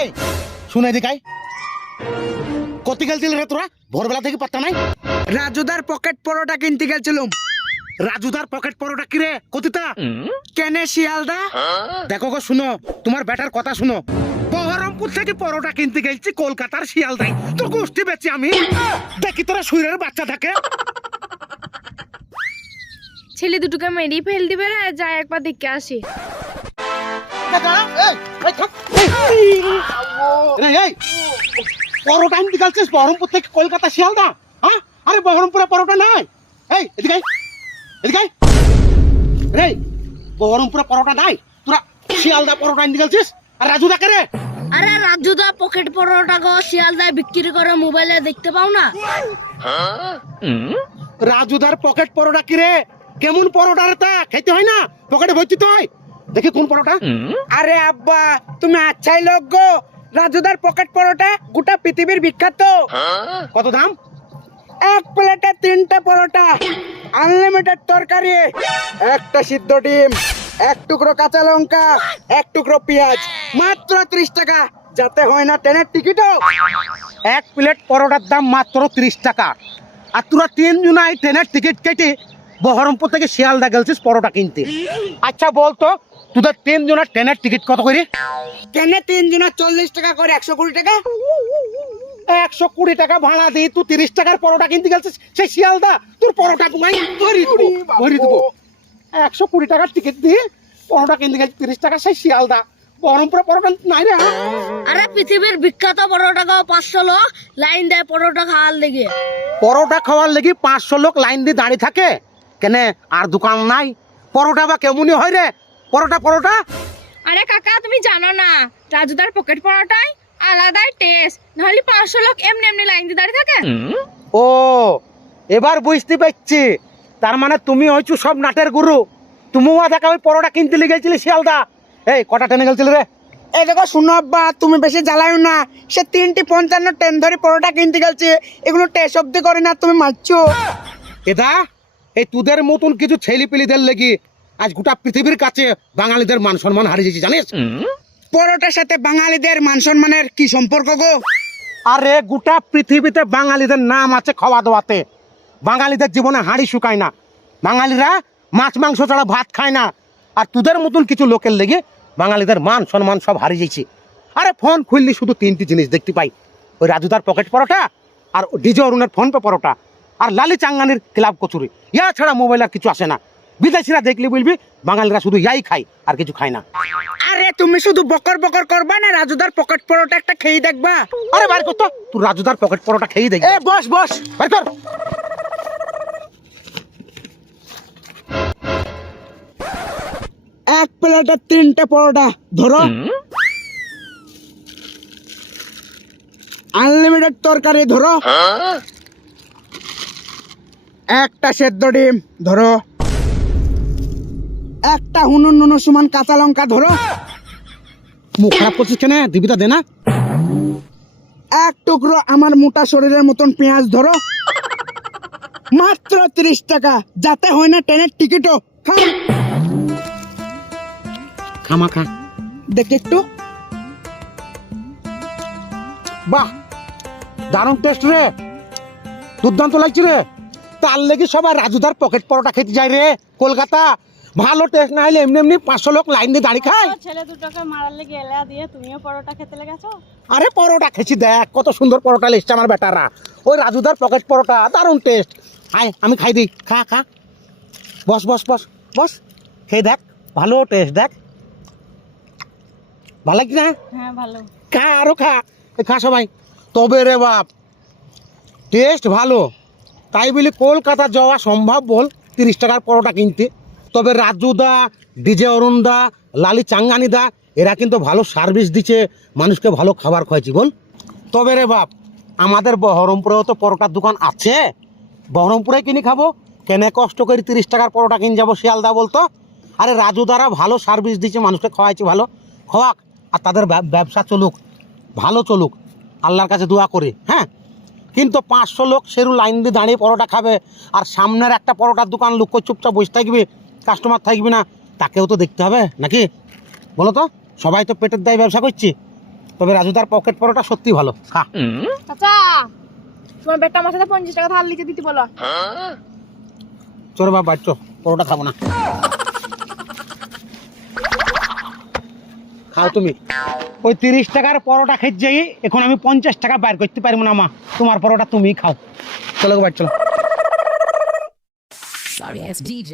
এই শুনে দিকাই কতি গেলছিল রে তোরা? ভোরবেলা থেকে পাত্তা নাই? রাজুদার পকেট পরোটা কিনতে গেছিলাম। রাজুদার পকেট পরোটা কিরে কতিতা? কেনে শিয়ালদা? দেখো গো শুনো তোমার বেটার কথা শুনো। বহরমপুর থেকে পরোটা কিনতে গেছি কলকাতার শিয়ালদাই তোর গোষ্ঠী বেচি আমি। দেখি তোরা সুইরের বাচ্চা থাকে। ছেলে দুটোকে মেরেই ফেল দিবে রে যাই একবার দেখে আসি। এই, এই, পরোটা আনতে গেছিস বহরমপুর থেকে কলকাতা শিয়ালদা হ্যাঁ? আরে বহরমপুরে পরোটা নাই। এই এদিকে এদিকে রে বহরমপুরে পরোটা নাই। তোরা শিয়ালদা পরোটা আনতে আর রাজু রে? আরে রাজুদা পকেট পরোটা গো শিয়ালদায় বিক্রি করে মোবাইলে দেখতে পাও না? রাজুদার পকেট পরোটা কিরে কেমন পরোটা রে তা? খেতে হয় না? পকেটে ভর্তি তো হয়। দেখি কোন পরোটা? আরে আব্বা তুমি আচ্ছাই লোক গো। রাজুদার পকেট পরোটা গোটা পৃথিবীর বিখ্যাত। কত দাম? এক প্লেটে তিনটা পরোটা। আনলিমিটেড তরকারি। একটা সিদ্ধ ডিম এক টুকরো কাঁচা লঙ্কা এক টুকরো পেঁয়াজ। মাত্র ত্রিশ টাকা। যাতে হয় না ট্রেনের টিকিটও। এক প্লেট পরোটার দাম মাত্র ত্রিশ টাকা। আর তোরা তিন জনাই ট্রেনের টিকিট কেটে বহরমপুর থেকে শিয়ালদা গেলছিস পরোটা কিনতে। আচ্ছা বলতো তোদের তিন জনের ট্রেনের টিকিট কত করে? ট্রেনে তিন জনের চল্লিশ টাকা করে একশো কুড়ি টাকা। একশো কুড়ি টাকা ভাড়া দিই তুই তিরিশ টাকার পরোটা কিনতে গেছিস? সেই শিয়ালদা তোর পরোটা পুঙাই ধরি দেবো ধরি দেবো। একশো কুড়ি টাকার টিকিট দিয়ে পরোটা কিনতে গেছিস তিরিশ টাকা সেই শিয়ালদা। বহরমপুরে পরোটা নাই রে। আরে পৃথিবীর বিখ্যাত পরোটা গো পাঁচশো লোক লাইন দেয় পরোটা খাওয়ার লেগে। পরোটা খাওয়ার লেগে পাঁচশো লোক লাইন দিয়ে দাঁড়িয়ে থাকে। কেন আর দোকান নাই। পরোটা বা কেমনই হয় রে পরোটা পরোটা? আরে কাকা তুমি জানো না রাজুদার পকেট পরোটায় আলাদাই টেস্ট নাহলে পাঁচশো লোক এমনি এমনি লাইন দিয়ে দাঁড়িয়ে থাকে। ও এবার বুঝতে পারছি। তার মানে তুমি হয়েছো সব নাটের গুরু। তুমিও দেখা ওই পরোটা কিনতে লেগেছিলে শিয়ালদা। এই কটা টেনে গেছিল রে? এই দেখো শুনো আব্বা তুমি বেশি জ্বালাও না। সে তিনটি পঞ্চান্ন ট্রেন ধরে পরোটা কিনতে গেছে এগুলো টেস্ট অব্দি করে না তুমি মারছো। এদা এই তোদের মতন কিছু ছেলে পিলিদের লেগে আজ গোটা পৃথিবীর কাছে বাঙালিদের মান সম্মান হারিয়ে যাচ্ছে জানিস? পরোটার সাথে বাঙালিদের মান সম্মানের কি সম্পর্ক গো? আরে, গোটা পৃথিবীতে বাঙালিদের নাম আছে খাওয়া দাওয়াতে। বাঙালিদের জীবনে হাঁড়ি শুকায় না। বাঙালিরা মাছ, মাংস ছাড়া ভাত খায় না। আর তোদের মতন কিছু লোকের লেগে বাঙালিদের মান সম্মান সব হারিয়ে যাচ্ছে আরে, ফোন খুললি শুধু তিনটি জিনিস দেখতে পাই। ওই রাজুদার পকেট পরোটা আর ডিজে অরুণের ফোন পে পরোটা। আর লালি চাঙ্গানির ক্লাব কচুরি। ইয়া ছাড়া মোবাইল আর কিছু আসে না। বিদেশিরা দেখলি বলবি বাঙালিরা শুধু ইয়াই খায় আর কিছু খায় না। আরে তুমি শুধু বকর বকর করবা না রাজুদার পকেট পরোটা একটা খেয়ে দেখবা? আরে বার করতো তুই রাজুদার পকেট পরোটা খেয়ে দেখবি। এ বস বস। বার কর। এক প্লেটে তিনটে পরোটা ধরো। আনলিমিটেড তরকারি ধরো। একটা সেদ্ধ ডিম ধরো। হুনুন নুনু সমান কাঁচা লঙ্কা ধরো। মুখ খারাপ করছিস কেন? দিবিটা দে না। এক টুকরো আমার মোটা শরীরের মতন পেঁয়াজ ধরো। মাত্র তিরিশ টাকা, যাতে হয় না ট্রেনের টিকিটও। খামা দেখি একটু। বাহ, দারুণ টেস্ট রে। দুর্দান্ত লাগছে রে। তার লেগে সবাই রাজুদার পকেট পরোটা খেতে যায় রে, কলকাতা। ভালো টেস্ট না হলে এমনি এমনি পাঁচশো লোক লাইন দিয়ে দাঁড়িয়ে খায়। ছেলে দুটোকে মারার লেগে এলা দিয়ে তুমিও পরোটা খেতে লেগেছো? আরে পরোটা খেছি দেখ কত সুন্দর পরোটা লেসছে আমার বেটারা। ওই রাজুদার পকেট পরোটা দারুণ টেস্ট আয় আমি খাই দিই খা খা। বস বস বস বস খেয়ে দেখ ভালো টেস্ট দেখ। ভালো লাগছে না? হ্যাঁ ভালো। খা আরও খা। খা সবাই। তবে রে বাপ টেস্ট ভালো। তাই বলি কলকাতা যাওয়া সম্ভব বল তিরিশ টাকার পরোটা কিনতে। তবে রাজুদা ডিজে অরুণদা লালি চাঙ্গানিদা এরা কিন্তু ভালো সার্ভিস দিচ্ছে, মানুষকে ভালো খাবার খাওয়াইছি বল। তবে রে বাপ, আমাদের বহরমপুরেও তো পরোটার দোকান আছে। বহরমপুরে কিনে খাব? কেনে কষ্ট করে তিরিশ টাকার পরোটা কিনে যাব শিয়ালদা বলতো? আরে রাজুদারা ভালো সার্ভিস দিচ্ছে, মানুষকে খাওয়াইছে ভালো। খাওয়াক, আর তাদের ব্যবসা চলুক, ভালো চলুক। আল্লাহর কাছে দোয়া করি হ্যাঁ? কিন্তু পাঁচশো লোক সেরু লাইন দিয়ে দাঁড়িয়ে পরোটা খাবে, আর সামনের একটা পরোটার দোকান লোক চুপচাপ বসে থাকবে। কাস্টমার থাকবে না তাকেও তো দেখতে হবে নাকি? বলো তো সবাই তো পেটের দায় ব্যবসা করছে। তবে রাজুদার পকেট পরোটা সত্যি ভালো খা। চাচা তোমার বেটা আমার সাথে পঞ্চাশ টাকা ধার লিখে দিতে বলো। চোর বাপ বাচ্চো পরোটা খাব না। খাও তুমি। ওই তিরিশ টাকার পরোটা খেয়ে যাই এখন আমি পঞ্চাশ টাকা বাইর করতে পারব না মা। তোমার পরোটা তুমি খাও। চলো বাড়ি চলো DJ.